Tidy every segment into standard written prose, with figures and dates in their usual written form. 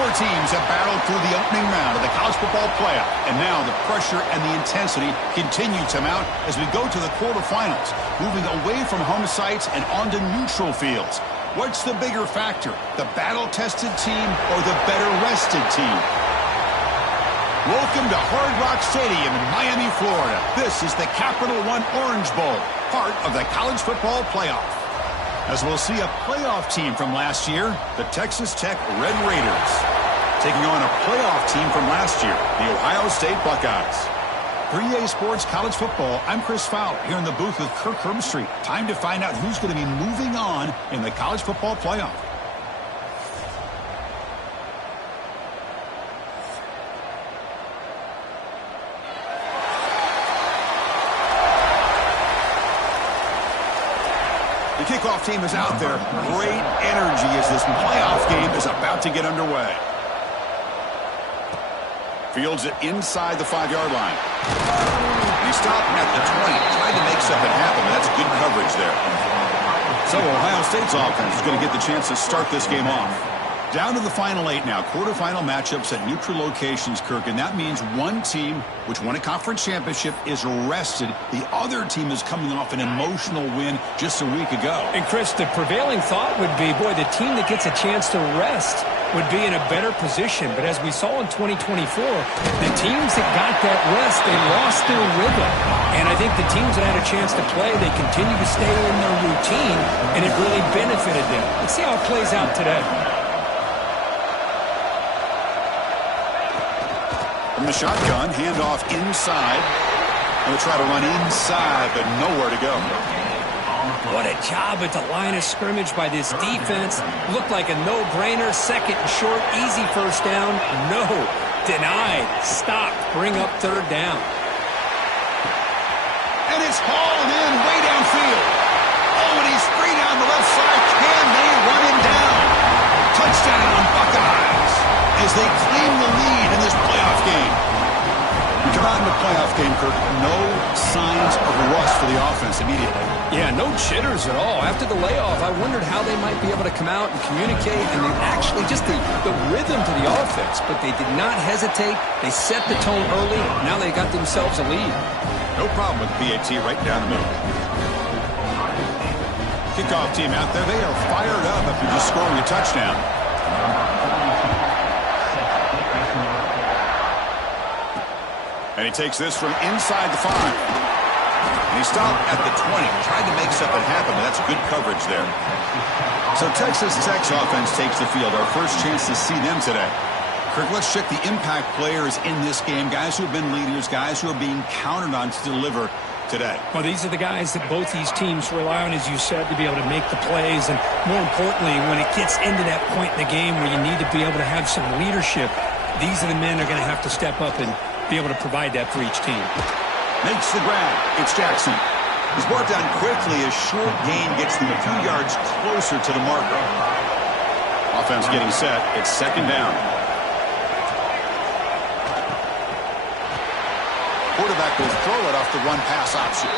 Four teams have battled through the opening round of the college football playoff, and now the pressure and the intensity continue to mount as we go to the quarterfinals, moving away from home sites and onto neutral fields. What's the bigger factor, the battle-tested team or the better-rested team? Welcome to Hard Rock Stadium in Miami, Florida. This is the Capital One Orange Bowl, part of the college football playoff. As we'll see a playoff team from last year, the Texas Tech Red Raiders, taking on a playoff team from last year, the Ohio State Buckeyes. 3A Sports College Football, I'm Chris Fowler here in the booth with Kirk Herbstreit. Time to find out who's going to be moving on in the college football playoff. The kickoff team is out there. Great energy as this playoff game is about to get underway. Fields it inside the 5-yard line. He stopped at the 20. Tried to make something happen, but that's good coverage there. So Ohio State's offense is going to get the chance to start this game off. Down to the final 8 now. Quarterfinal matchups at neutral locations, Kirk. And that means one team, which won a conference championship, is rested. The other team is coming off an emotional win just a week ago. And, Chris, the prevailing thought would be, boy, the team that gets a chance to rest would be in a better position. But as we saw in 2024, the teams that got that rest, they lost their rhythm. And I think the teams that had a chance to play, they continue to stay in their routine, and it really benefited them. Let's see how it plays out today. From the shotgun, handoff inside. They'll try to run inside, but nowhere to go. What a job at the line of scrimmage by this defense. Looked like a no-brainer. Second and short, easy first down. No. Denied. Stop. Bring up third down. And it's hauled in way downfield. Oh, and he's free down the left side. Can they run him down? Touchdown, Buckeyes, as they claim the lead in this playoff game. We come out in the playoff game, Kirk, no signs of rust for the offense immediately. Yeah, no jitters at all. After the layoff, I wondered how they might be able to come out and communicate and then actually just the rhythm to the offense. But they did not hesitate. They set the tone early. Now they got themselves a lead. No problem with PAT right down the middle. Kickoff team out there, they are fired up after just scoring a touchdown. And he takes this from inside the 5. And he stopped at the 20. Tried to make something happen, but that's good coverage there. So Texas Tech's offense takes the field. Our first chance to see them today. Kirk, let's check the impact players in this game. Guys who have been leaders, guys who are being counted on to deliver today. Well, these are the guys that both these teams rely on, as you said, to be able to make the plays. And more importantly, when it gets into that point in the game where you need to be able to have some leadership, these are the men that are going to have to step up and be able to provide that for each team. Makes the grab. It's Jackson. He's brought down quickly as short gain gets them a few yards closer to the marker. Offense getting set. It's second down. Quarterback will throw it off the run-pass option.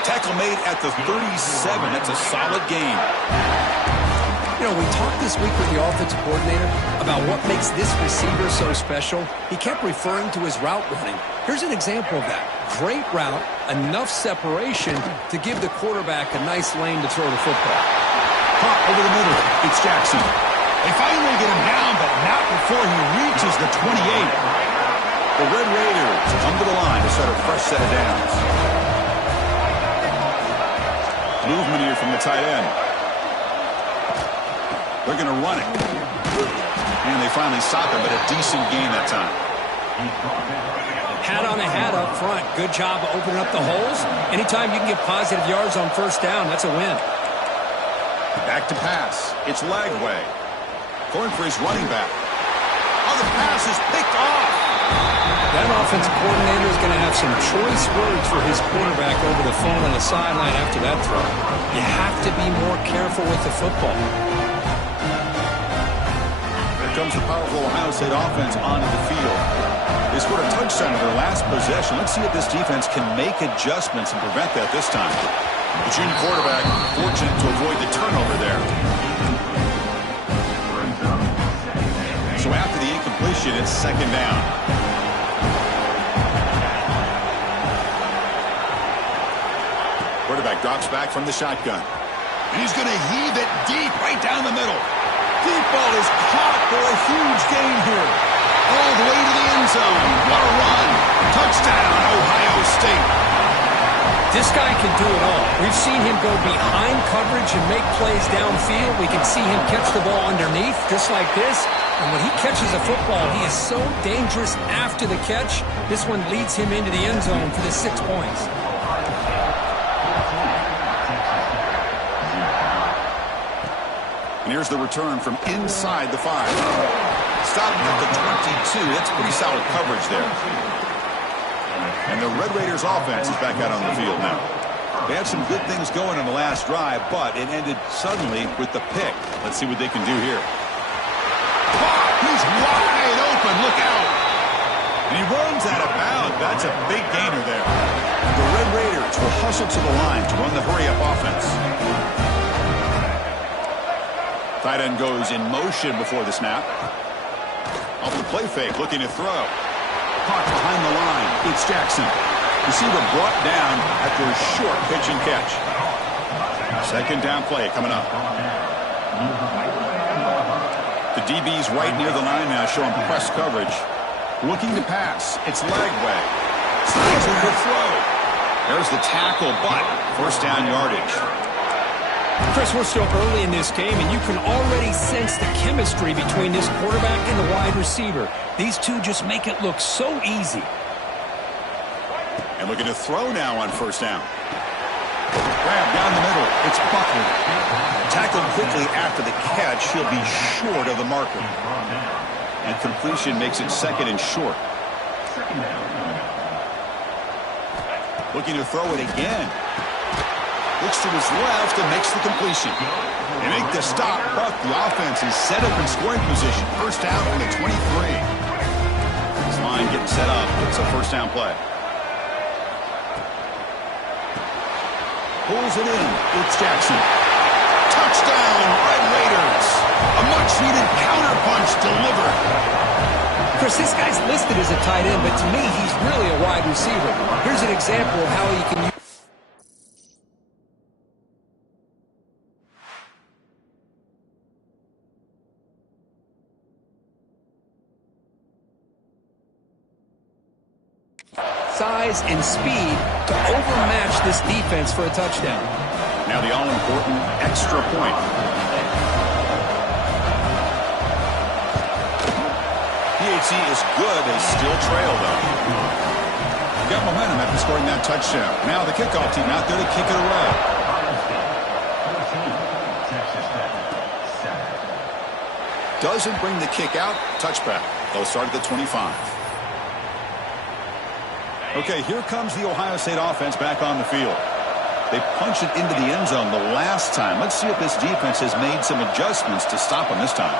Tackle made at the 37. That's a solid gain. You know, we talked this week with the offensive coordinator about what makes this receiver so special. He kept referring to his route running. Here's an example of that. Great route, enough separation to give the quarterback a nice lane to throw the football. Caught over the middle. It's Jackson. They finally get him down, but not before he reaches the 28. The Red Raiders come to the line to start a fresh set of downs. Movement here from the tight end. They're going to run it. And they finally stop it, but a decent gain that time. Hat on a hat up front. Good job of opening up the holes. Anytime you can get positive yards on first down, that's a win. Back to pass. It's Lagway. Going for his running back. Oh, the pass is picked off. That offensive coordinator is going to have some choice words for his quarterback over the phone on the sideline after that throw. You have to be more careful with the football. Comes the powerful Ohio State offense onto the field. They scored a touchdown in their last possession. Let's see if this defense can make adjustments and prevent that this time. The junior quarterback fortunate to avoid the turnover there. So after the it's second down. Quarterback drops back from the shotgun. And he's going to heave it deep right down the middle. Deep ball is caught for a huge gain here. All the way to the end zone. What a run. Touchdown, Ohio State. This guy can do it all. We've seen him go behind coverage and make plays downfield. We can see him catch the ball underneath, just like this. And when he catches a football, he is so dangerous after the catch. This one leads him into the end zone for the 6 points. And here's the return from inside the 5. Stopping at the 22. That's pretty solid coverage there. And the Red Raiders offense is back out on the field now. They had some good things going on the last drive, but it ended suddenly with the pick. Let's see what they can do here. He's wide open. Look out. And he runs out of bounds. That's a big gainer there. The Red Raiders will hustle to the line to run the hurry-up offense. Tight end goes in motion before the snap. Off the play fake, looking to throw. Caught behind the line. It's Jackson. Receiver brought down after a short pitch and catch. Second down play coming up. The DB's right near the line now, showing press coverage. Looking to pass. It's Lagway. Slides in the throw. There's the tackle, but first down yardage. Chris, we're still early in this game, and you can already sense the chemistry between this quarterback and the wide receiver. These two just make it look so easy. And looking to throw now on first down. Grab down the middle. It's Buckley. Tackled quickly after the catch. He'll be short of the marker. And completion makes it second and short. Looking to throw it again. Looks to his left and makes the completion. They make the stop, but the offense is set up in scoring position. First down from the 23. This line getting set up. It's a first down play. Pulls it in. It's Jackson. Touchdown, Red Raiders. A much-needed counterpunch delivered. Chris, this guy's listed as a tight end, but to me, he's really a wide receiver. Here's an example of how he can use size and speed to overmatch this defense for a touchdown. Now the all-important extra point. PAT is good. They still trail, though. Got momentum after scoring that touchdown. Now the kickoff team out there to kick it away. Doesn't bring the kick out. Touchback. They'll start at the 25. Okay, here comes the Ohio State offense back on the field. They punched it into the end zone the last time. Let's see if this defense has made some adjustments to stop them this time.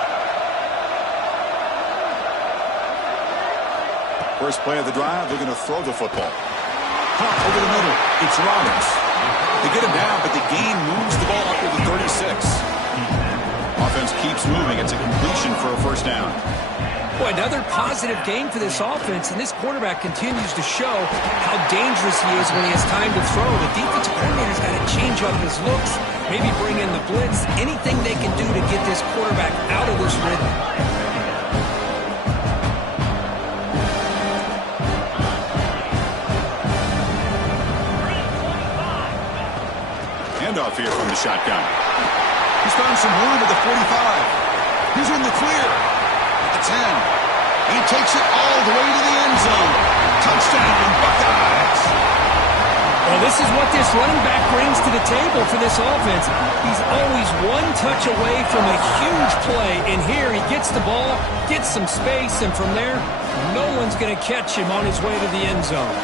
First play of the drive, they're going to throw the football. Pop over the middle. It's Roberts. They get him down, but the gain moves the ball up to the 36. Offense keeps moving. It's a completion for a first down. Boy, another positive game for this offense, and this quarterback continues to show how dangerous he is when he has time to throw. The defensive coordinator's got to change up his looks, maybe bring in the blitz, anything they can do to get this quarterback out of this rhythm. Handoff here from the shotgun. He's found some room at the 45. He's in the clear. 10. He takes it all the way to the end zone. Touchdown, Buckeyes. Well, this is what this running back brings to the table for this offense. He's always one touch away from a huge play, and here he gets the ball, gets some space, and from there, no one's going to catch him on his way to the end zone.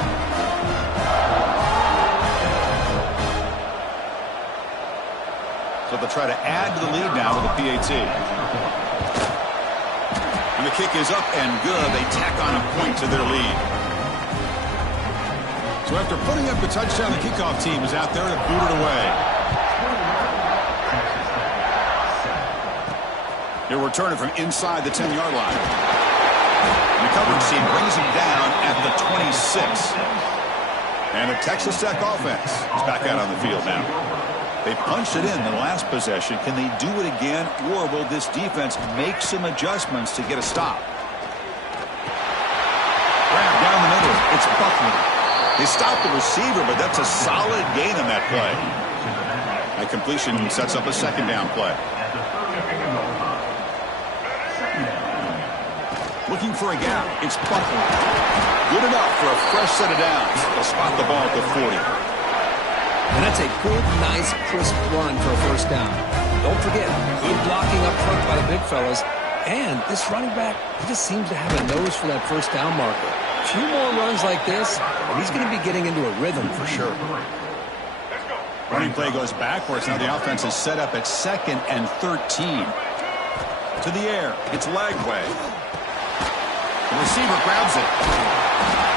So they'll try to add to the lead now with a PAT. And the kick is up and good. They tack on a point to their lead. So after putting up the touchdown, the kickoff team is out there to boot it away. They're returning from inside the 10-yard line. he brings him down at the 26. And the Texas Tech offense is back out on the field now. They punched it in the last possession. Can they do it again, or will this defense make some adjustments to get a stop? Grab down the middle. It's Buckley. They stopped the receiver, but that's a solid gain on that play. That completion sets up a second down play. Looking for a gap. It's Buckley. Good enough for a fresh set of downs. They'll spot the ball at the 40. And that's a good, nice, crisp run for a first down. Don't forget, good blocking up front by the big fellas. And this running back, he just seems to have a nose for that first down marker. A few more runs like this, and he's going to be getting into a rhythm for sure. Running play goes backwards. Now the offense is set up at 2nd and 13. To the air. It's Lagway. The receiver grabs it.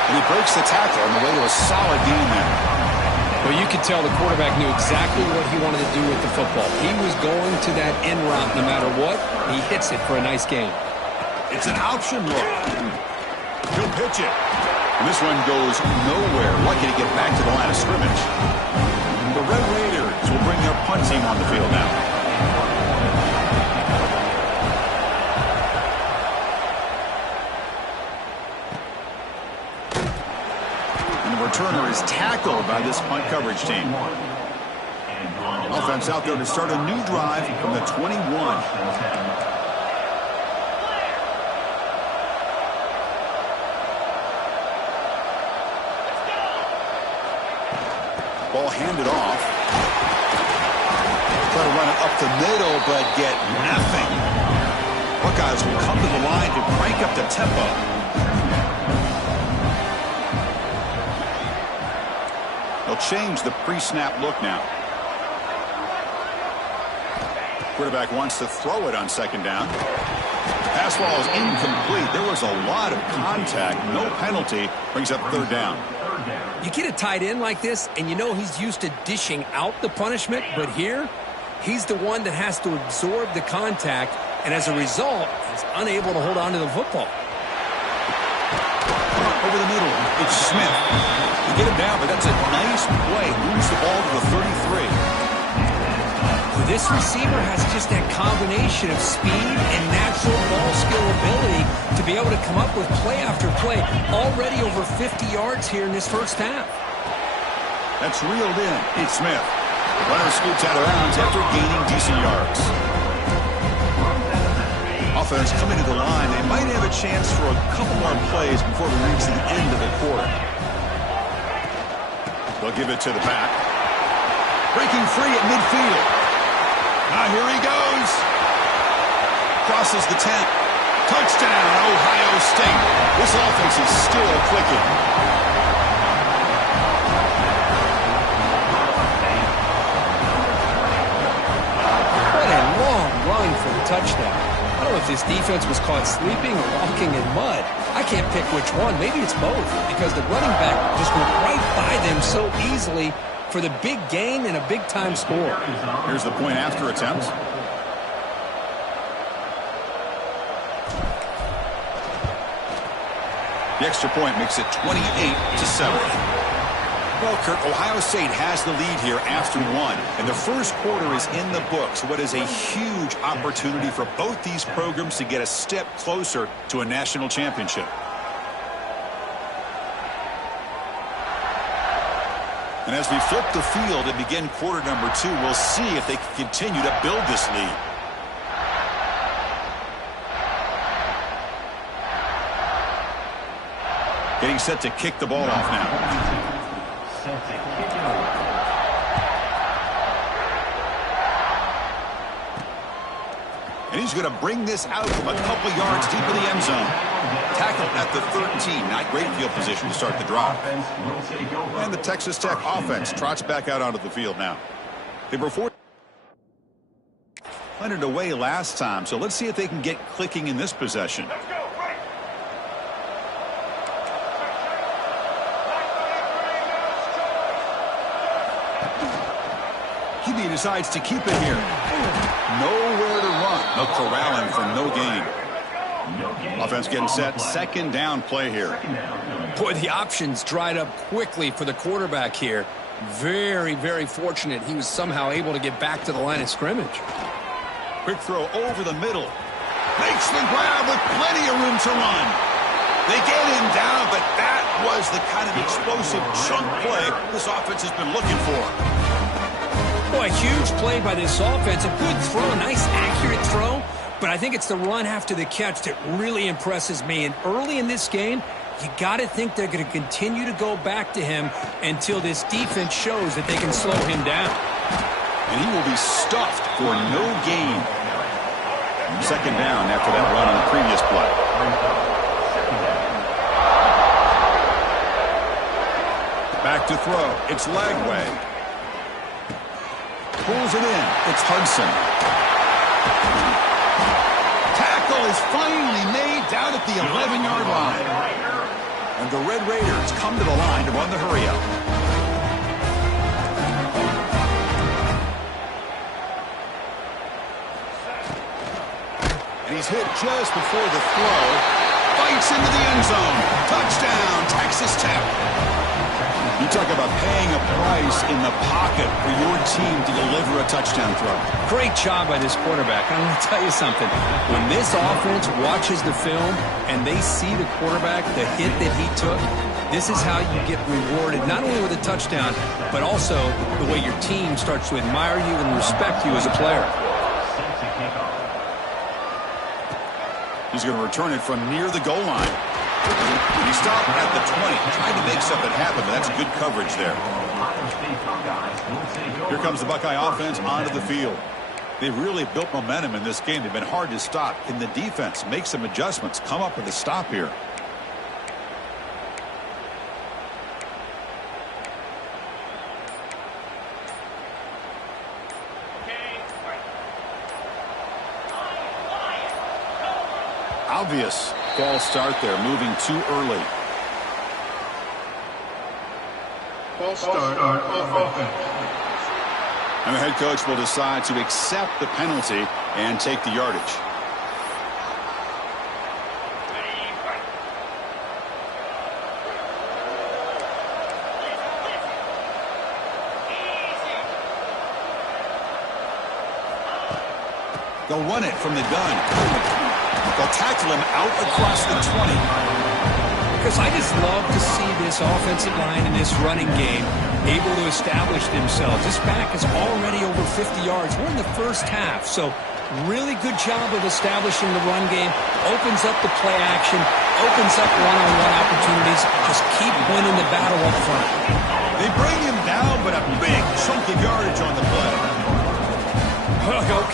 And he breaks the tackle on the way to a solid gain there. Well, you could tell the quarterback knew exactly what he wanted to do with the football. He was going to that end route no matter what. He hits it for a nice gain. It's an option look. He'll pitch it. And this one goes nowhere. Lucky to get back to the line of scrimmage. The Red Raiders will bring their punt team on the field now. Turner is tackled by this punt coverage team. Offense out there to start a new drive from the 21. Ball handed off. Try to run it up the middle, but get nothing. Buckeyes will come to the line to crank up the tempo. They'll change the pre-snap look now. Quarterback wants to throw it on second down. Pass ball is incomplete. There was a lot of contact. No penalty. Brings up third down. You get a tight end like this, and you know he's used to dishing out the punishment, but here, he's the one that has to absorb the contact, and as a result, he's unable to hold on to the football. Over the middle, it's Smith. You get him down, but that's a nice play. Moves the ball to the 33. This receiver has just that combination of speed and natural ball skill ability to be able to come up with play after play. Already over 50 yards here in this first half. That's reeled in. It's Smith. The runner scoots out of bounds after gaining decent yards. Offense coming to the line. They might have a chance for a couple more plays before we reach the end of the quarter. They'll give it to the back. Breaking free at midfield. Now here he goes. Crosses the 10. Touchdown, Ohio State. This offense is still clicking. What a long run for the touchdown. I don't know if this defense was caught sleeping or walking in mud. I can't pick which one. Maybe it's both, because the running back just went right by them so easily for the big gain and a big-time score. Here's the point after attempt. The extra point makes it 28-7. Well, Kurt, Ohio State has the lead here after one, and the first quarter is in the books. What is a huge opportunity for both these programs to get a step closer to a national championship. And as we flip the field and begin quarter number 2, we'll see if they can continue to build this lead. Getting set to kick the ball off now. And he's going to bring this out from a couple yards deep in the end zone. Tackled at the 13. Not great field position to start the drive. And the Texas Tech offense trots back out onto the field now. They were punted away last time, so let's see if they can get clicking in this possession. He decides to keep it here. Nowhere to run. They'll corral him for no gain. Offense getting set. Second down play here. Boy, the options dried up quickly for the quarterback here. Very, very fortunate he was somehow able to get back to the line of scrimmage. Quick throw over the middle. Makes the grab with plenty of room to run. They get him down, but that was the kind of explosive chunk play this offense has been looking for. Boy, a huge play by this offense. A good throw, a nice accurate throw. But I think it's the run after the catch that really impresses me. And early in this game, you got to think they're going to continue to go back to him until this defense shows that they can slow him down. And he will be stuffed for no gain. Second down after that run on the previous play. Back to throw. It's Lagway. Pulls it in. It's Hudson. Tackle is finally made down at the 11-yard line. And the Red Raiders come to the line to run the hurry-up. And he's hit just before the throw. Fights into the end zone. Touchdown, Texas Tech. You talk about paying a price in the pocket for your team to deliver a touchdown throw. Great job by this quarterback. I'm going to tell you something. When this offense watches the film and they see the quarterback, the hit that he took, this is how you get rewarded, not only with a touchdown, but also the way your team starts to admire you and respect you as a player. He's going to return it from near the goal line. He stopped at the 20, trying to make something happen, but that's good coverage there. Here comes the Buckeye offense onto the field. They've really built momentum in this game. They've been hard to stop. Can the defense make some adjustments, come up with a stop here? Obvious false start there, moving too early. False start on offense. And the head coach will decide to accept the penalty and take the yardage. They'll run it from the gun. They'll tackle him out across the 20. Because I just love to see this offensive line in this running game able to establish themselves. This back is already over 50 yards. We're in the first half, so really good job of establishing the run game. Opens up the play action, opens up one-on-one opportunities. Just keep winning the battle up front. They bring him down, but a big chunk of yardage on the play.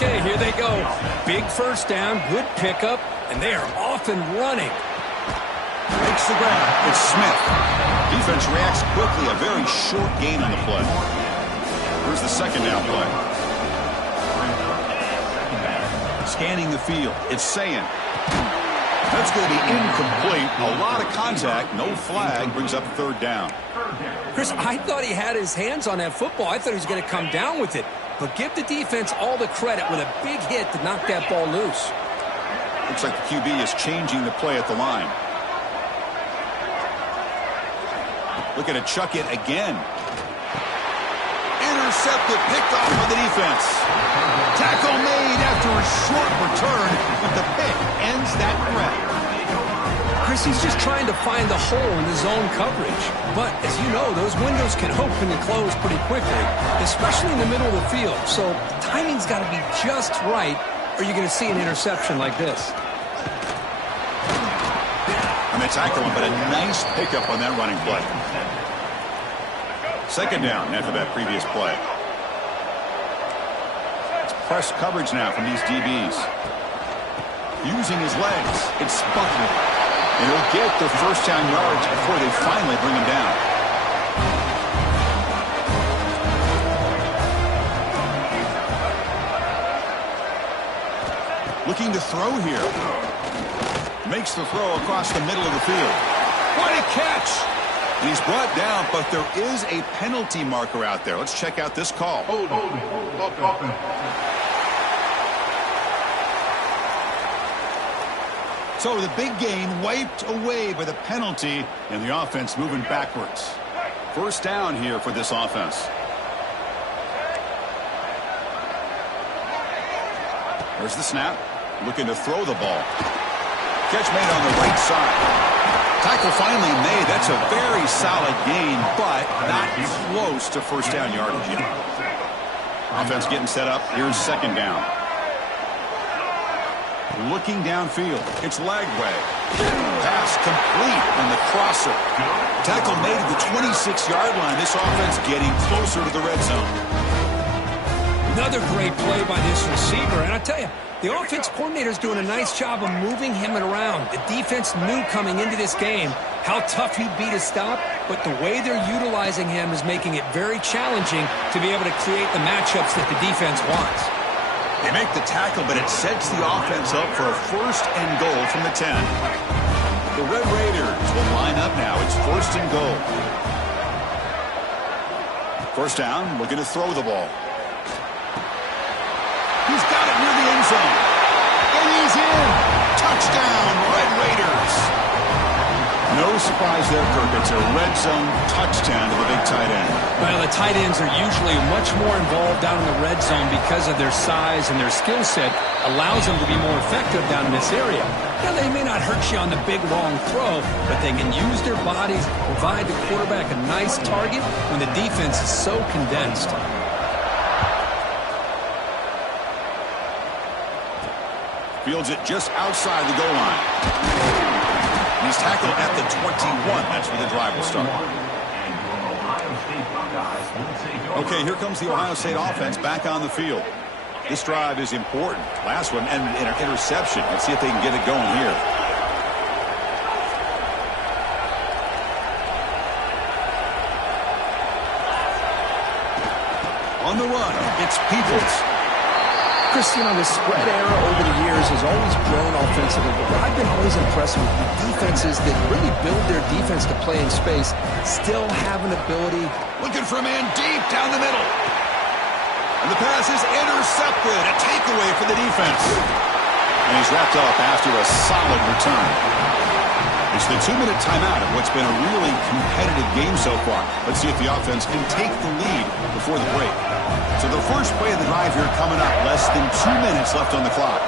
Okay, here they go. Big first down, good pickup, and they are off and running. Makes the grab. It's Smith. Defense reacts quickly. A very short gain on the play. Here's the second down play. Scanning the field. It's Sayin. That's going to be incomplete. A lot of contact. No flag. Brings up third down. Chris, I thought he had his hands on that football. I thought he was going to come down with it. But give the defense all the credit with a big hit to knock that ball loose. Looks like the QB is changing the play at the line. Looking to chuck it again. Intercepted, picked off by the defense. Tackle made after a short return, but the pick ends that threat. Chris, he's just trying to find the hole in the zone coverage. But, as you know, those windows can open and close pretty quickly, especially in the middle of the field. So, timing's got to be just right, or you're going to see an interception like this. And they tackle him, but a nice pickup on that running play. Second down after that previous play. It's press coverage now from these DBs. Using his legs. It's Buckner. And he'll get the first down yards before they finally bring him down. Looking to throw here. Makes the throw across the middle of the field. What a catch! And he's brought down, but there is a penalty marker out there. Let's check out this call. Hold on. So the big gain wiped away by the penalty, and the offense moving backwards. First down here for this offense. There's the snap. Looking to throw the ball. Catch made on the right side. Tackle finally made. That's a very solid gain, but not close to first down yardage yet. Offense getting set up. Here's second down. Looking downfield. It's Lagway. Pass complete on the crosser. Tackle made at the 26-yard line. This offense getting closer to the red zone. Another great play by this receiver. And I tell you, the offense coordinator is doing a nice job of moving him around. The defense knew coming into this game how tough he'd be to stop, but the way they're utilizing him is making it very challenging to be able to create the matchups that the defense wants. They make the tackle, but it sets the offense up for a first and goal from the 10. The Red Raiders will line up now. It's first and goal. First down, looking to throw the ball. He's got it near the end zone. And he's in. Touchdown, Red Raiders. No surprise there, Kirk. It's a red zone touchdown to the big tight end. Well, the tight ends are usually much more involved down in the red zone because of their size, and their skill set allows them to be more effective down in this area. Now, they may not hurt you on the big, long throw, but they can use their bodies, provide the quarterback a nice target when the defense is so condensed. Fields it just outside the goal line. He's tackled at the 21. That's where the drive will start. Okay, here comes the Ohio State offense back on the field. This drive is important. Last one ended in an interception. Let's see if they can get it going here. On the run, it's Peoples. Christian, on the spread era over the years has always grown offensively, but what I've been always impressed with the defenses that really build their defense to play in space still have an ability. Looking for a man deep down the middle. And the pass is intercepted. A takeaway for the defense. And he's wrapped up after a solid return. It's the 2-minute timeout of what's been a really competitive game so far. Let's see if the offense can take the lead before the break. So the first play of the drive here coming up. Less than 2 minutes left on the clock.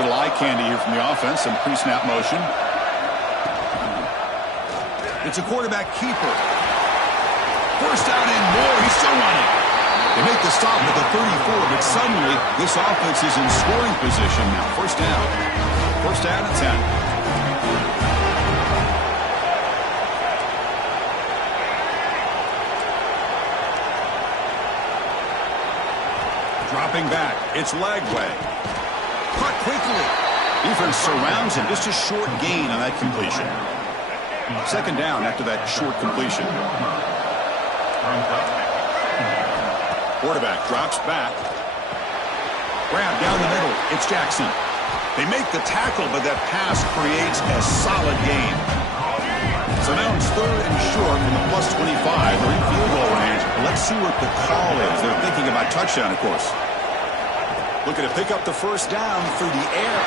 Little eye candy here from the offense. Some pre-snap motion. It's a quarterback keeper. First down and more. He's still running. They make the stop at the 34, but suddenly this offense is in scoring position now. First down. First down and 10. Dropping back, it's Lagway. Cut quickly. Defense surrounds him. Just a short gain on that completion. Second down after that short completion. Quarterback drops back. Grab down the middle. It's Jackson. They make the tackle, but that pass creates a solid gain. So now it's third and short from the +25. They're in field goal range. Let's see what the call is. They're thinking about touchdown, of course. Looking to pick up the first down through the air.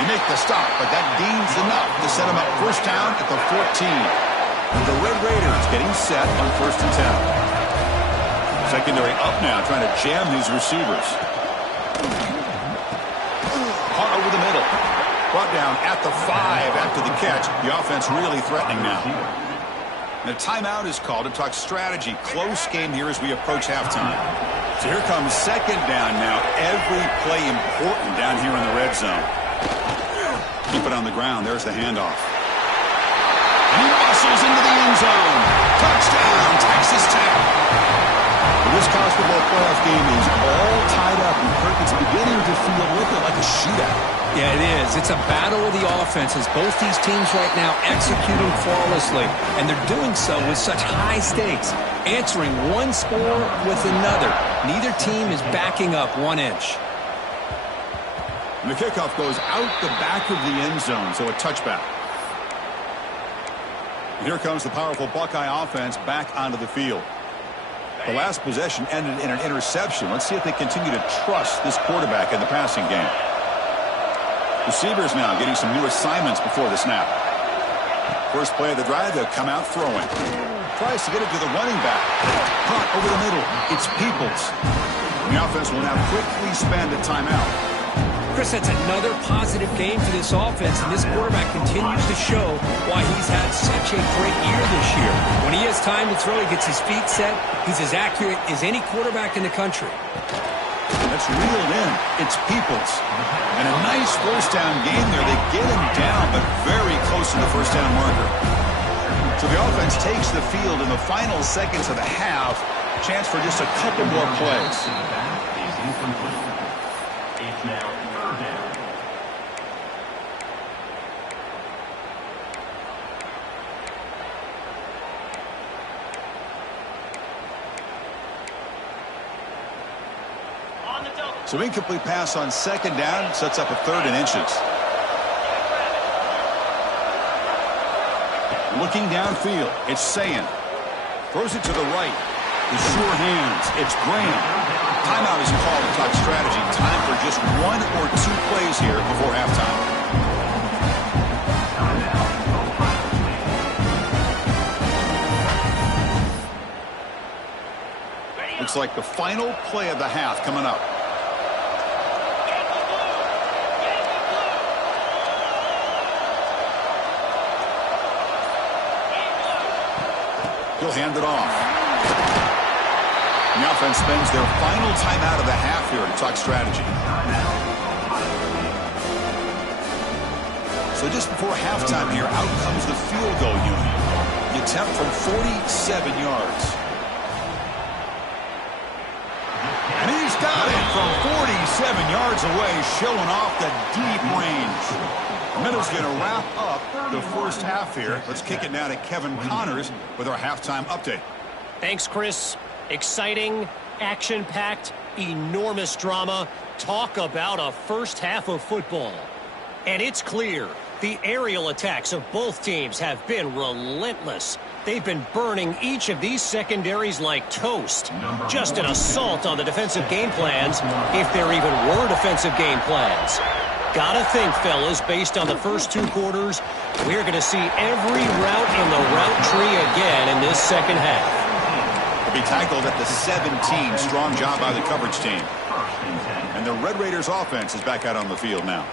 You make the stop, but that gains enough to set them up first down at the 14. And the Red Raiders getting set on first and 10. Secondary up now, trying to jam these receivers. Caught over the middle. Brought down at the 5 after the catch. The offense really threatening now. And a timeout is called to talk strategy. Close game here as we approach halftime. So here comes second down now. Every play important down here in the red zone. Keep it on the ground. There's the handoff. And he muscles into the end zone. Touchdown, Texas Tech. This college football playoff game is all tied up, and Kirk, it's beginning to feel a little like a shootout. Yeah, it is. It's a battle of the offenses. Both these teams right now executing flawlessly, and they're doing so with such high stakes, answering one score with another. Neither team is backing up 1 inch. And the kickoff goes out the back of the end zone, so a touchback. And here comes the powerful Buckeye offense back onto the field. The last possession ended in an interception. Let's see if they continue to trust this quarterback in the passing game. Receivers now getting some new assignments before the snap. First play of the drive, they'll come out throwing. Tries to get it to the running back. Caught over the middle. It's Peoples. The offense will now quickly spend a timeout. Chris, that's another positive game for this offense, and this quarterback continues to show why he's had such a great year this year. When he has time to throw, he gets his feet set. He's as accurate as any quarterback in the country. That's reeled in. It's Peoples. And a nice first down game there. They get him down, but very close to the first down marker. So the offense takes the field in the final seconds of the half. Chance for just a couple more plays. So incomplete pass on second down sets up a 3rd and inches. Looking downfield, it's Sayin. Throws it to the right. With sure hands, it's Graham. Timeout is called to talk strategy. Time for just 1 or 2 plays here before halftime. Looks like the final play of the half coming up. He'll hand it off. The offense spends their final timeout of the half here to talk strategy. So just before halftime here, out comes the field goal unit. The attempt from 47 yards. And he's got it from 47 yards away, showing off the deep range. Middle's going to wrap up the first half here. Let's kick it now to Kevin Connors with our halftime update. Thanks, Chris. Exciting, action-packed, enormous drama. Talk about a first half of football. And it's clear the aerial attacks of both teams have been relentless. They've been burning each of these secondaries like toast. Just an assault on the defensive game plans, if there even were defensive game plans. Gotta think, fellas, based on the first 2 quarters, we're going to see every route in the route tree again in this second half. He'll be tackled at the 17. Strong job by the coverage team. And the Red Raiders offense is back out on the field now.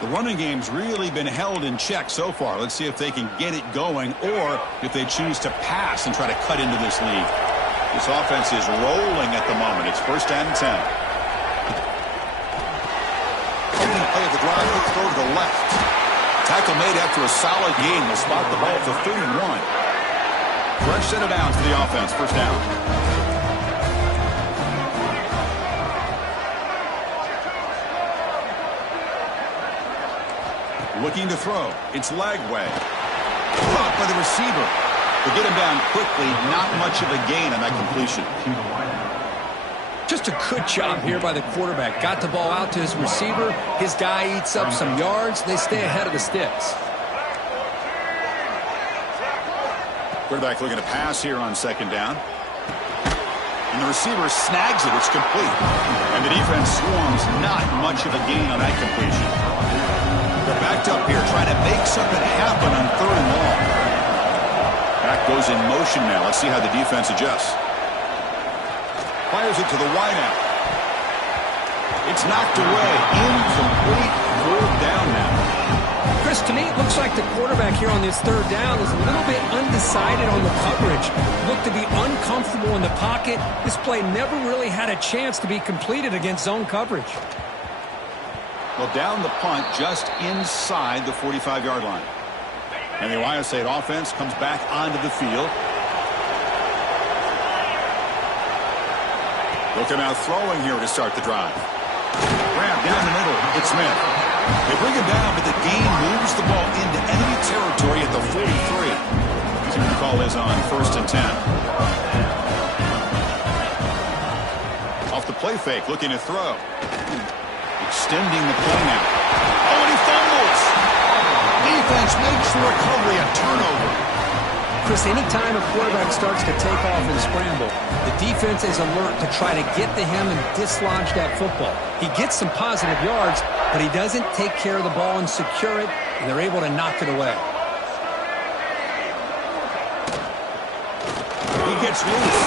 The running game's really been held in check so far. Let's see if they can get it going or if they choose to pass and try to cut into this lead. This offense is rolling at the moment. It's 1st and 10. Play of the drive, quick throw to the left. Tackle made after a solid gain. Will spot the ball at the 31. Fresh set of downs for the offense. 1st down. Looking to throw. It's Lagway. Caught by the receiver. They get him down quickly. Not much of a gain on that completion. Just a good job here by the quarterback. Got the ball out to his receiver. His guy eats up some yards. They stay ahead of the sticks. Quarterback looking to pass here on 2nd down. And the receiver snags it. It's complete. And the defense swarms. Not much of a gain on that completion. They're backed up here trying to make something happen on 3rd and long. Back goes in motion now. Let's see how the defense adjusts. Fires it to the wideout. It's knocked away. Incomplete. 4th down now. Chris, to me, it looks like the quarterback here on this 3rd down is a little bit undecided on the coverage. Looked to be uncomfortable in the pocket. This play never really had a chance to be completed against zone coverage. Well, down the punt just inside the 45-yard line. And the Ohio State offense comes back onto the field. They'll come out throwing here to start the drive. Grab down the middle. It's Smith. They bring him down, but the game moves the ball into enemy territory at the 43. See what the call is on 1st and 10. Off the play fake, looking to throw. Extending the play now. Oh, and he fumbles. Defense makes the recovery, a turnover. Chris, anytime a quarterback starts to take off and scramble, the defense is alert to try to get to him and dislodge that football. He gets some positive yards, but he doesn't take care of the ball and secure it, and they're able to knock it away. He gets loose.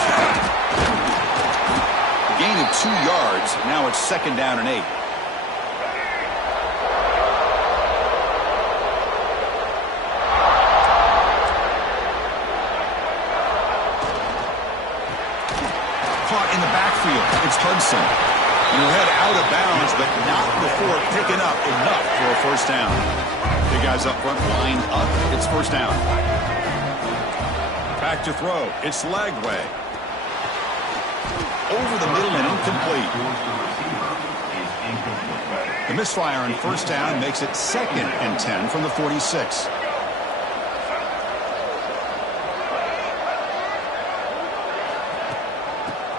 A gain of 2 yards. Now it's 2nd down and 8. Caught in the backfield. It's Hudson. And he'll head out of bounds, but not before picking up enough for a 1st down. The guys up front lined up. It's 1st down. Back to throw. It's Lagway. Over the middle and incomplete. The misfire on 1st down makes it 2nd and 10 from the 46.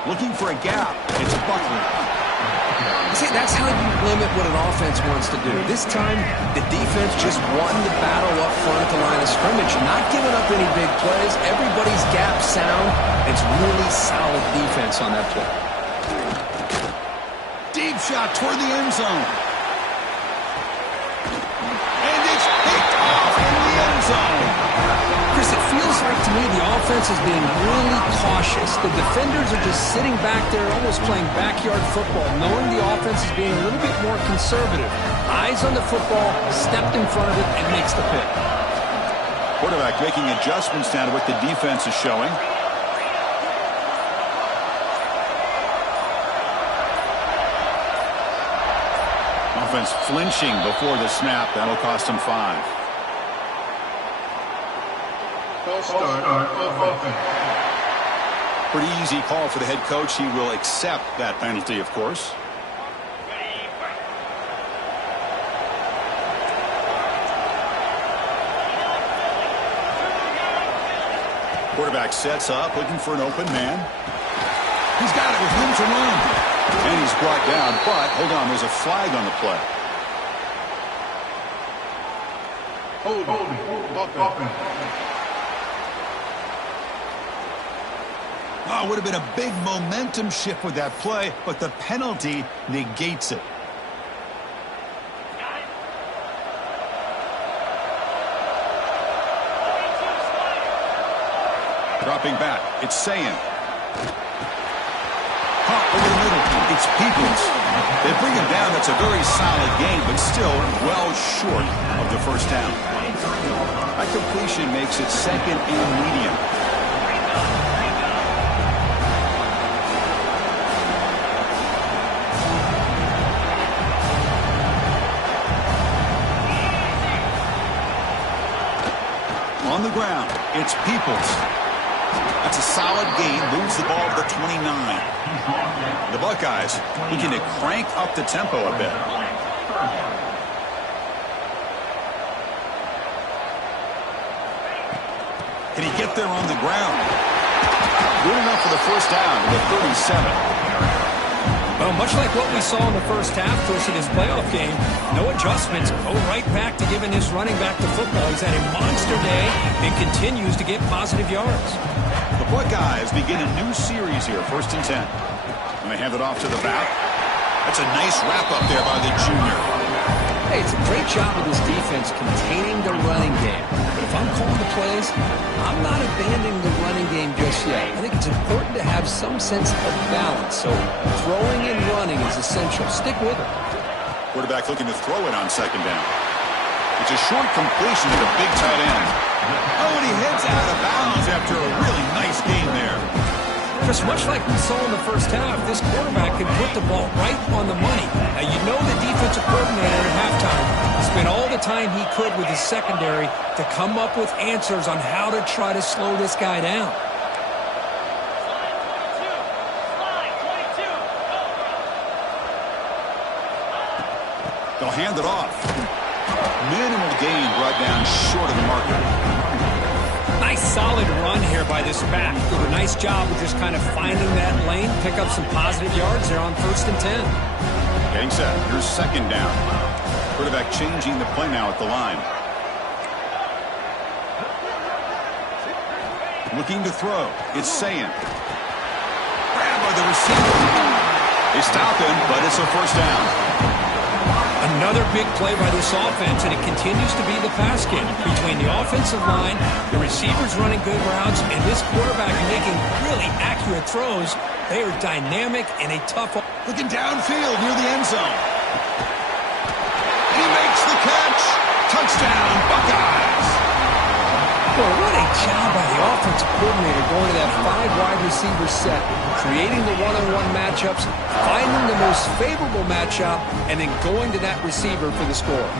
Looking for a gap. It's Buckley. See, that's how you limit what an offense wants to do. This time, the defense just won the battle up front at the line of scrimmage, not giving up any big plays. Everybody's gap sound. It's really solid defense on that play. Deep shot toward the end zone. And it's picked off in the end zone. Chris, it feels like to me the offense is being really cautious. The defenders are just sitting back there almost playing backyard football, knowing the offense is being a little bit more conservative. Eyes on the football, stepped in front of it, and makes the pick. Quarterback making adjustments down to what the defense is showing. Offense flinching before the snap. That'll cost him 5. Pretty easy call for the head coach. He will accept that penalty, of course. Quarterback sets up, looking for an open man. He's got it with room to run. And he's brought down, but hold on, there's a flag on the play. Oh, it would have been a big momentum shift with that play, but the penalty negates it. Dropping back, it's Sayin. Caught over the middle, it's Peoples. They bring him down. That's a very solid game, but still well short of the 1st down. That completion makes it 2nd and medium. On the ground, it's Peoples. That's a solid gain, moves the ball to the 29. The Buckeyes looking to crank up the tempo a bit. Can he get there on the ground? Good enough for the 1st down to the 37. Well, much like what we saw in the 1st half, Chris, in his playoff game, no adjustments. Go right back to giving his running back the football. He's had a monster day and continues to get positive yards. The Buckeyes begin a new series here, 1st and 10. And they hand it off to the back. That's a nice wrap-up there by the junior. Hey, it's a great job of this defense containing the running game. But if I'm calling the plays, I'm not abandoning the running game just yet. I think it's important to have some sense of balance. So throwing and running is essential. Stick with it. Quarterback looking to throw it on 2nd down. It's a short completion to the big tight end. Oh, and he heads out of bounds after a really nice game there. Just much like we saw in the 1st half, this quarterback can put the ball right on the money. Now, you know the defensive coordinator at halftime spent all the time he could with his secondary to come up with answers on how to try to slow this guy down. They'll hand it off. Minimal gain brought down short of the marker. Nice solid run here by this back. Did a nice job of just kind of finding that lane, pick up some positive yards there on 1st and 10. Getting set. Here's 2nd down. Quarterback changing the play now at the line. Looking to throw. It's Sayin. Grabbed by the receiver. They stop him, but it's a first down. Another big play by this offense, and it continues to be the pass game between the offensive line, the receivers running good routes, and this quarterback making really accurate throws. They are dynamic and a tough. Looking downfield near the end zone. He makes the catch. Touchdown, Buckeyes. Well, what a job by the offensive coordinator going to that 5-wide receiver set, creating the one-on-one matchups, finding the most favorable matchup, and then going to that receiver for the score.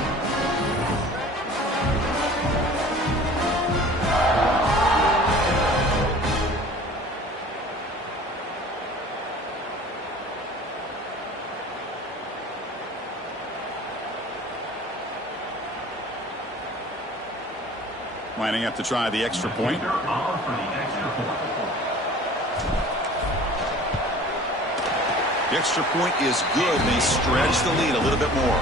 Lining up to try the extra point. The extra point is good, and they stretch the lead a little bit more.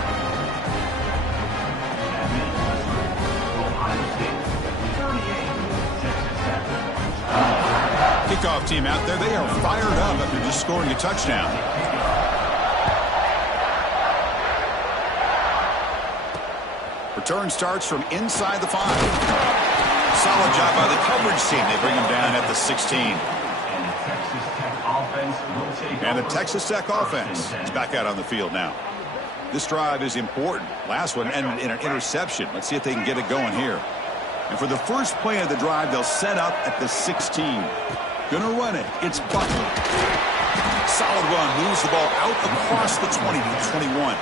Kickoff team out there, they are fired up after just scoring a touchdown. Return starts from inside the 5. Solid job by the coverage team. They bring him down at the 16. And the Texas Tech offense is back out on the field now. This drive is important. Last one ended in an interception. Let's see if they can get it going here. And for the first play of the drive, they'll set up at the 16. Gonna run it. It's Butler. Solid run. Moves the ball out across the 20 to 21.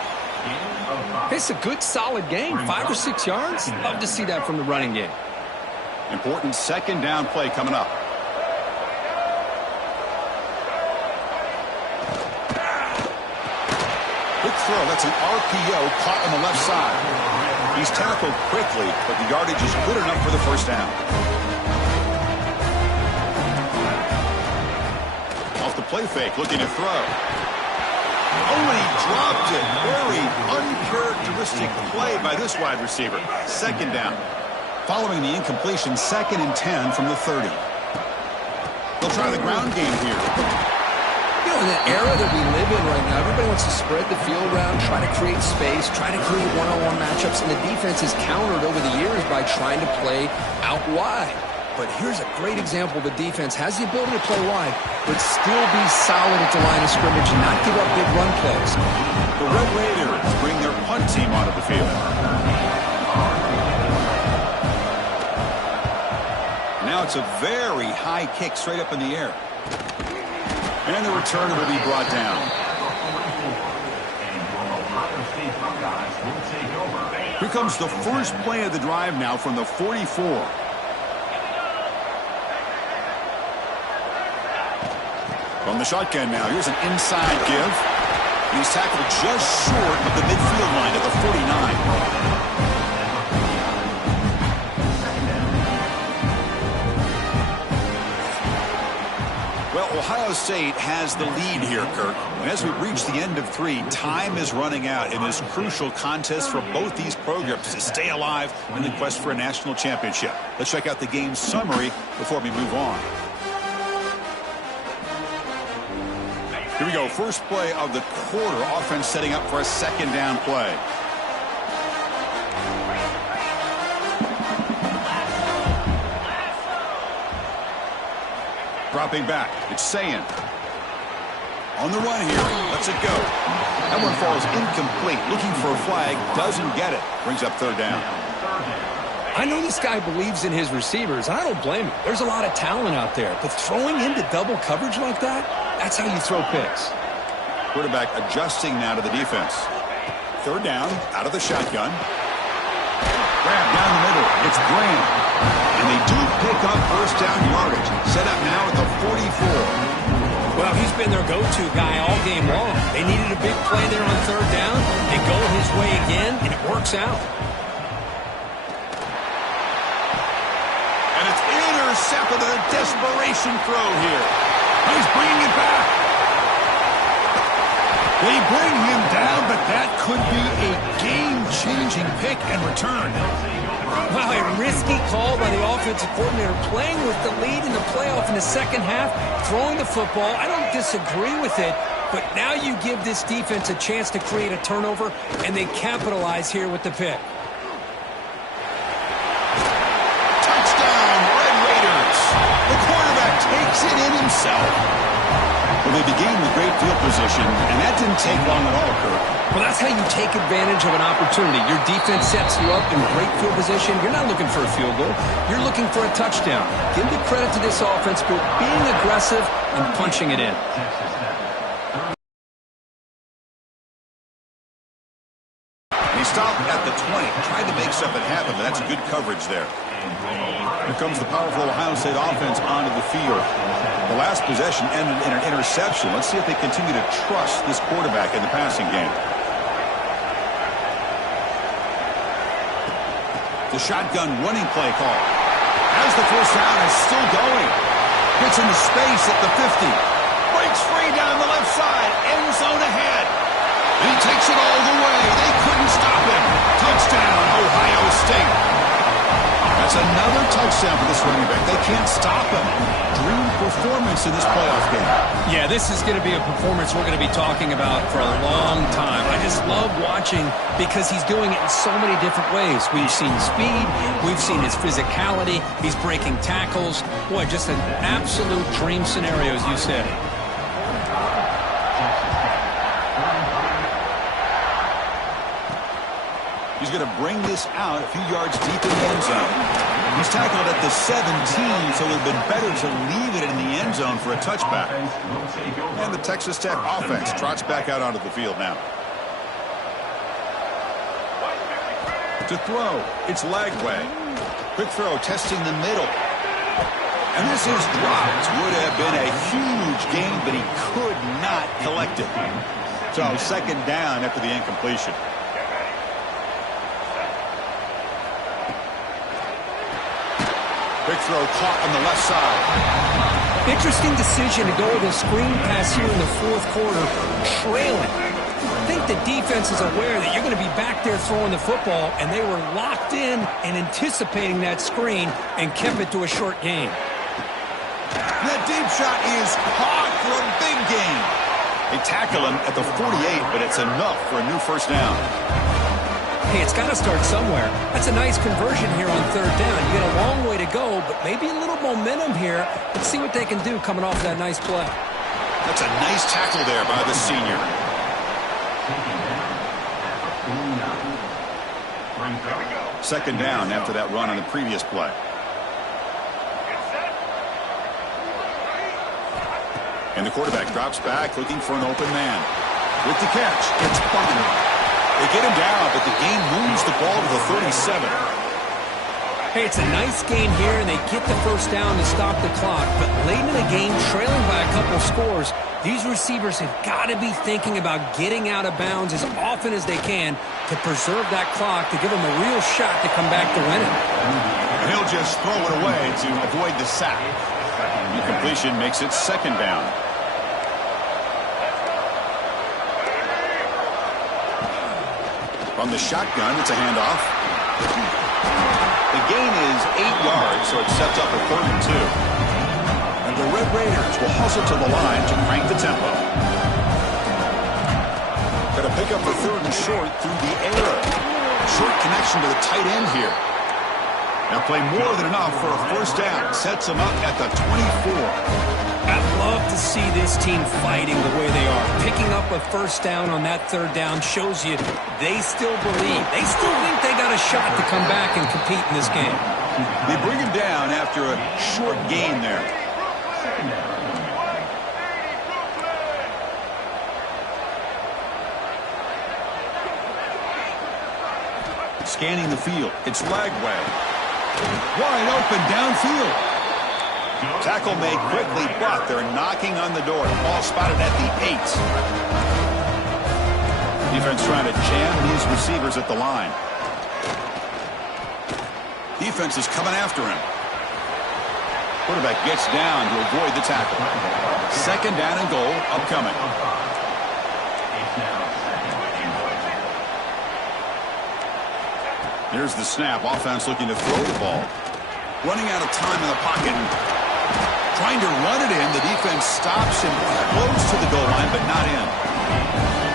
It's a good, solid game. 5 or 6 yards. Love to see that from the running game. Important second down play coming up. Quick throw. That's an RPO caught on the left side. He's tackled quickly, but the yardage is good enough for the first down. Off the play fake, looking to throw. Oh, and he dropped it. Very uncharacteristic play by this wide receiver. Second down. Following the incompletion, 2nd and 10 from the 30. They'll try the ground game here. You know, in the era that we live in right now, everybody wants to spread the field around, try to create space, try to create one-on-one matchups, and the defense has countered over the years by trying to play out wide. But here's a great example. The defense has the ability to play wide, but still be solid at the line of scrimmage and not give up big run plays. The Red Raiders bring their punt team onto the field. Now it's a very high kick straight up in the air. And the returner will be brought down. Here comes the first play of the drive now from the 44. From the shotgun now, here's an inside give. He's tackled just short of the midfield line at the 49. Well, Ohio State has the lead here, Kirk. And as we reach the end of 3, time is running out in this crucial contest for both these programs to stay alive in the quest for a national championship. Let's check out the game summary before we move on. Here we go. First play of the quarter. Offense setting up for a second down play. Dropping back. It's Sayin. On the run here. Lets it go. That one falls incomplete. Looking for a flag. Doesn't get it. Brings up third down. I know this guy believes in his receivers, and I don't blame him. There's a lot of talent out there, but throwing into double coverage like that, that's how you throw picks. Quarterback adjusting now to the defense. Third down, out of the shotgun. Grab down the middle. It's Graham. And they do pick up first down yardage. Set up now at the 44. Well, he's been their go-to guy all game long. They needed a big play there on third down. They go his way again, and it works out. And it's intercepted with a desperation throw here. He's bringing it back. They bring him down, but that could be a game-changing pick and return. Wow, a risky call by the offensive coordinator, playing with the lead in the playoff in the second half, throwing the football. I don't disagree with it, but now you give this defense a chance to create a turnover, and they capitalize here with the pick. Touchdown, Red Raiders. The quarterback takes it in himself. Well, they began with great field position, and that didn't take long at all, Kirk. Well, that's how you take advantage of an opportunity. Your defense sets you up in great field position. You're not looking for a field goal. You're looking for a touchdown. Give the credit to this offense for being aggressive and punching it in. He stopped at the 20, tried to make something happen, but that's good coverage there. Here comes the powerful Ohio State offense onto the field. The last possession ended in an interception. Let's see if they continue to trust this quarterback in the passing game. The shotgun running play call. As the first down is still going. Gets into space at the 50. Breaks free down the left side. End zone ahead. And he takes it all the way. They couldn't stop him. Touchdown, Ohio State. That's another touchdown for this running back. They can't stop him. Dream performance in this playoff game. Yeah, this is going to be a performance we're going to be talking about for a long time. I just love watching because he's doing it in so many different ways. We've seen speed. We've seen his physicality. He's breaking tackles. Boy, just an absolute dream scenario, as you said. He's going to bring this out a few yards deep in the end zone. He's tackled at the 17, so it would have been better to leave it in the end zone for a touchback. And the Texas Tech offense trots back out onto the field now. To throw, it's Lagway. Quick throw, testing the middle. And this is dropped. Would have been a huge gain, but he could not collect it. So second down after the incompletion. Big throw caught on the left side. Interesting decision to go with a screen pass here in the fourth quarter, trailing. I think the defense is aware that you're going to be back there throwing the football, and they were locked in and anticipating that screen and kept it to a short gain. That deep shot is caught for a big gain. They tackle him at the 48, but it's enough for a new first down. Hey, it's got to start somewhere. That's a nice conversion here on third down. You got a long way to go, but maybe a little momentum here. Let's see what they can do coming off that nice play. That's a nice tackle there by the senior. Second down after that run on the previous play. And the quarterback drops back looking for an open man. With the catch, it's Buckner. They get him down, but the game moves the ball to the 37. Hey, it's a nice game here, and they get the first down to stop the clock. But late in the game, trailing by a couple scores, these receivers have got to be thinking about getting out of bounds as often as they can to preserve that clock, to give them a real shot to come back to win it. And he'll just throw it away to avoid the sack. Incompletion makes it second down. On the shotgun, it's a handoff. The gain is 8 yards, so it sets up a 3rd and 2. And the Red Raiders will hustle to the line to crank the tempo. Got to pick up the 3rd and short through the air. Short connection to the tight end here. Now play more than enough for a first down. Sets them up at the 24. I'd love to see this team fighting the way they are. Picking up a first down on that third down shows you they still believe. They still think they got a shot to come back and compete in this game. They bring him down after a short gain there. Scanning the field. It's Lagway. Wide open downfield. Tackle made quickly, but they're knocking on the door. Ball spotted at the 8. Defense trying to jam these receivers at the line. Defense is coming after him. Quarterback gets down to avoid the tackle. Second down and goal upcoming. Here's the snap. Offense looking to throw the ball. Running out of time in the pocket. Trying to run it in. The defense stops him close to the goal line, but not in.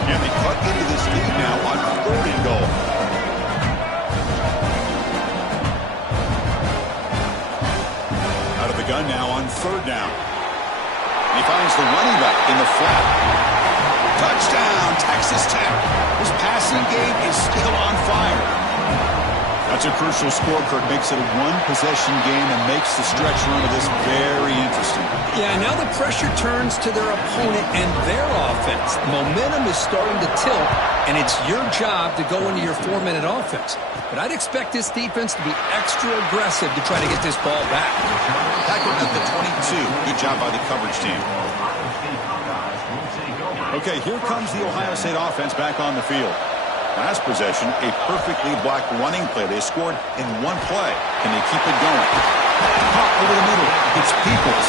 And they cut into this lead now on 3rd and goal. Out of the gun now on 3rd down. He finds the running back in the flat. Touchdown, Texas Tech. This passing game is still on fire. That's a crucial score, Kirk. Makes it a one-possession game and makes the stretch run of this very interesting. Yeah, now the pressure turns to their opponent and their offense. Momentum is starting to tilt, and it's your job to go into your 4-minute offense. But I'd expect this defense to be extra aggressive to try to get this ball back. Tackled at the 22. Good job by the coverage team. Okay, here comes the Ohio State offense back on the field. Last possession, a perfectly blocked running play. They scored in one play. Can they keep it going? Caught over the middle. It's Peoples.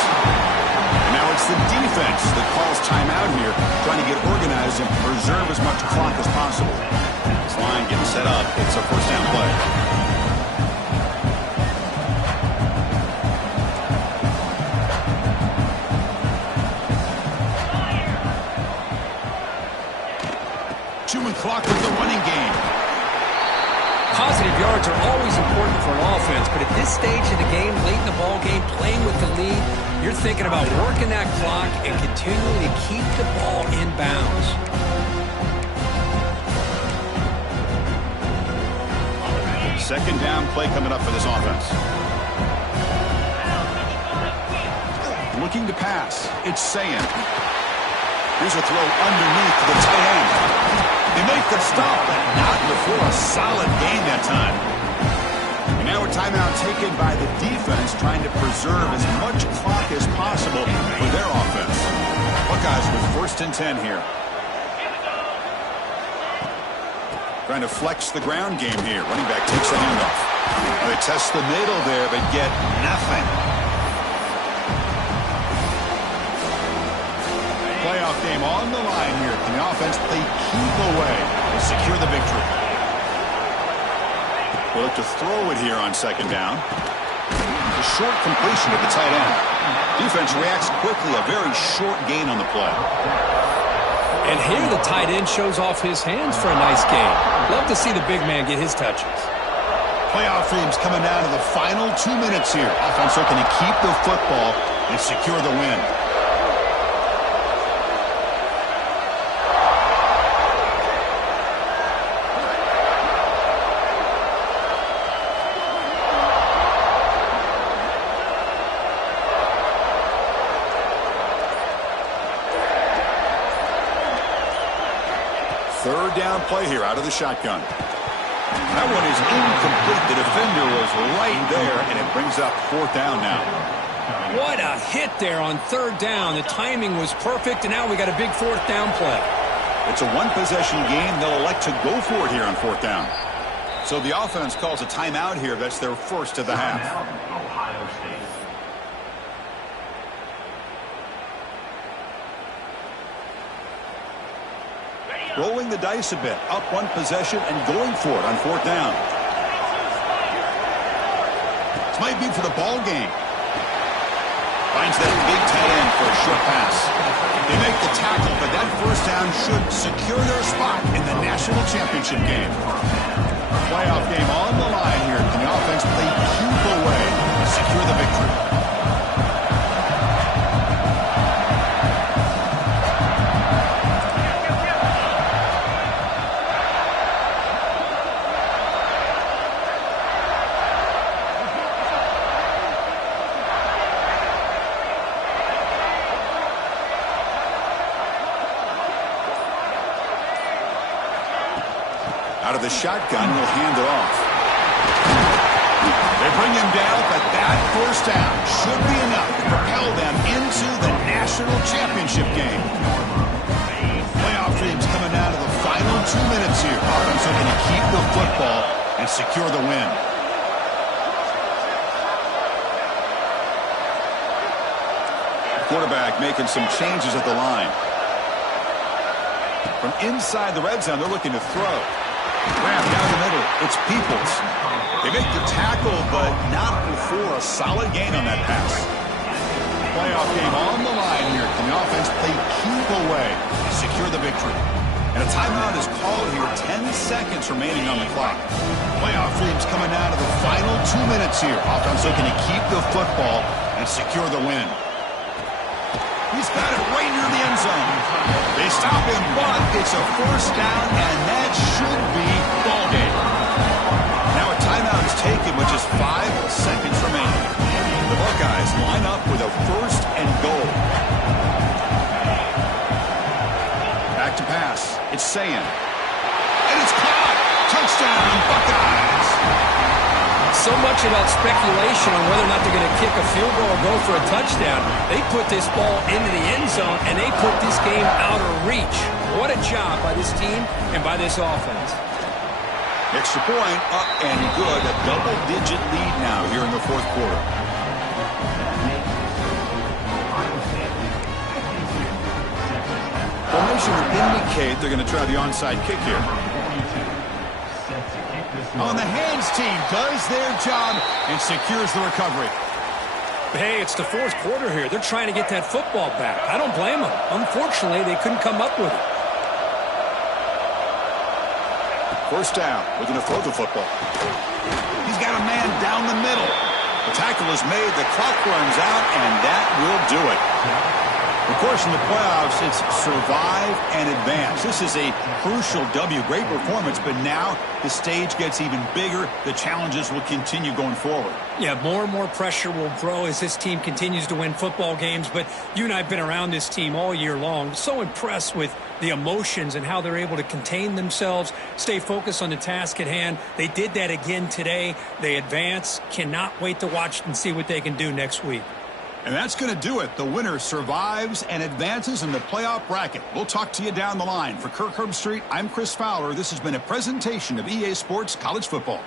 And now it's the defense that calls timeout here, trying to get organized and preserve as much clock as possible. This line getting set up. It's a 1st down play. Chewing clock with the running game. Positive yards are always important for an offense, but at this stage of the game, late in the ball game, playing with the lead, you're thinking about working that clock and continuing to keep the ball in bounds. Second down play coming up for this offense. Looking to pass. It's Sayan. Here's a throw underneath the tight end. They make the stop, but not before a solid gain that time. And now a timeout taken by the defense, trying to preserve as much clock as possible for their offense. Buckeyes with 1st and 10 here. Trying to flex the ground game here. Running back takes the handoff. They test the middle there, but get nothing. Playoff game on the line here. Can the offense play keep away to secure the victory? They look to throw it here on 2nd down. A short completion to the tight end. Defense reacts quickly. A very short gain on the play. And here the tight end shows off his hands for a nice gain. Love to see the big man get his touches. Playoff themes coming down to the final 2 minutes here. Offense looking to keep the football and secure the win. Third down play here out of the shotgun. That one is incomplete. The defender was right there, and it brings up 4th down now. What a hit there on 3rd down. The timing was perfect, and now we got a big 4th down play. It's a one-possession game. They'll elect to go for it here on 4th down. So the offense calls a timeout here. That's their first of the half. Rolling the dice a bit, up one possession and going for it on 4th down. This might be for the ball game. Finds that big tight end for a short pass. They make the tackle, but that 1st down should secure their spot in the national championship game. Playoff game on the line here. Can the offense play keep away to secure the victory? Out of the shotgun, will hand it off. They bring him down, but that 1st down should be enough to propel them into the national championship game. Playoff teams coming down to the final 2 minutes here. Offense looking to keep the football and secure the win. Quarterback making some changes at the line. From inside the red zone, they're looking to throw. Grab down the middle. It's Peoples. They make the tackle, but not before a solid gain on that pass. Playoff game on the line here. Can the offense play keep away to secure the victory? And a timeout is called here. 10 seconds remaining on the clock. Playoff dreams coming down to the final 2 minutes here. Offense looking to keep the football and secure the win. He's got it right near the end zone. They stop him, but it's a first down, and that should be ball game. Now a timeout is taken with just 5 seconds remaining. The Buckeyes line up with a first and goal. Back to pass. It's Sayan. And it's caught. Touchdown, Buckeyes. So much about speculation on whether or not they're going to kick a field goal or go for a touchdown. They put this ball into the end zone, and they put this game out of reach. What a job by this team and by this offense. Extra point, up and good. A double-digit lead now here in the fourth quarter. Formation would indicate they're going to try the onside kick here. On the hands team does their job and secures the recovery. Hey, it's the fourth quarter here. They're trying to get that football back. I don't blame them. Unfortunately, they couldn't come up with it. First down, looking to throw the football. He's got a man down the middle. The tackle is made, the clock runs out, and that will do it. Of course, in the playoffs, it's survive and advance. This is a crucial W. Great performance, but now the stage gets even bigger. The challenges will continue going forward. Yeah, more and more pressure will grow as this team continues to win football games, but you and I have been around this team all year long. So impressed with the emotions and how they're able to contain themselves, stay focused on the task at hand. They did that again today. They advance. Cannot wait to watch and see what they can do next week. And that's going to do it. The winner survives and advances in the playoff bracket. We'll talk to you down the line. For Kirk Herbstreit, I'm Chris Fowler. This has been a presentation of EA Sports College Football.